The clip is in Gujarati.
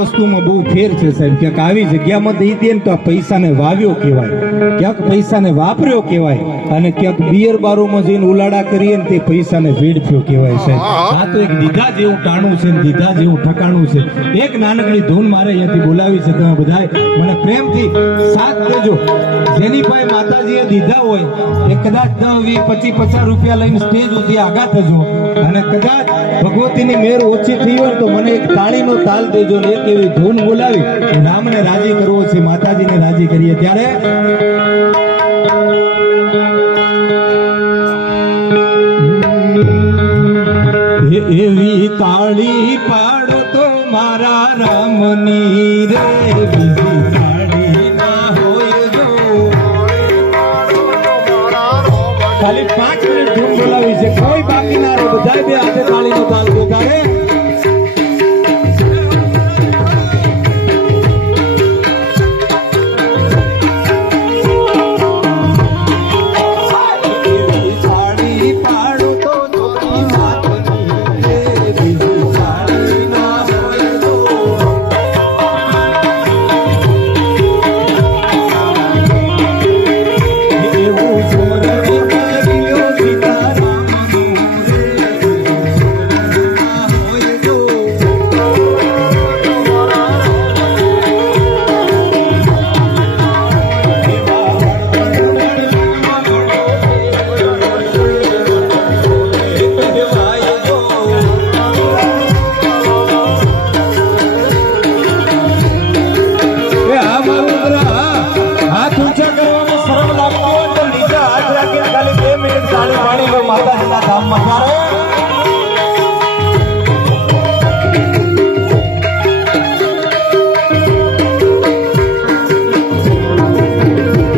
વસ્તુમાં બહુ ફેર છે સાહેબ. ક્યાંક આવી જગ્યામાં દઈ દે ને તો આ પૈસાને વાવ્યો કહેવાય, ક્યાંક પૈસાને વાપર્યો કહેવાય, અને ક્યાંક બિયર બારોમાં જઈને ઉલાડા કરીએ ને તે પૈસાને વેડફ્યો કહેવાય સાહેબ. આ તો એક દીધા જેવું ટાણું છે ને દીધા જેવું ઠકાણું છે. એક નાનકડી ધૂન મારે અહીંયાથી બોલાવી છે. તમે બધા મને પ્રેમથી સાથ દેજો. જેની પાસે માતાજીએ દીધા હોય એ કદાચ 10, 20, 25, 50 રૂપિયા લઈને સ્ટેજ સુધી આગા થજો, અને કદાચ ભગવતીની મેર ઓછી થઈ હોય તો મને એક તાળીનો તાલ દેજો ને એક એવી ધૂન બોલાવી રામને રાજી કરવો છે, માતાજીને રાજી કરીએ. ત્યારે એવી તાળી પાડો તો મારા રામની રે, બીજી તાળી ના હોય જો. ખાલી 5 મિનિટ ધૂન બોલાવી છે, કોઈ બાકી ના રહે. બધા બે હાથે તાળીનો તાલ દેતા રે. માતાજીના ધામમાં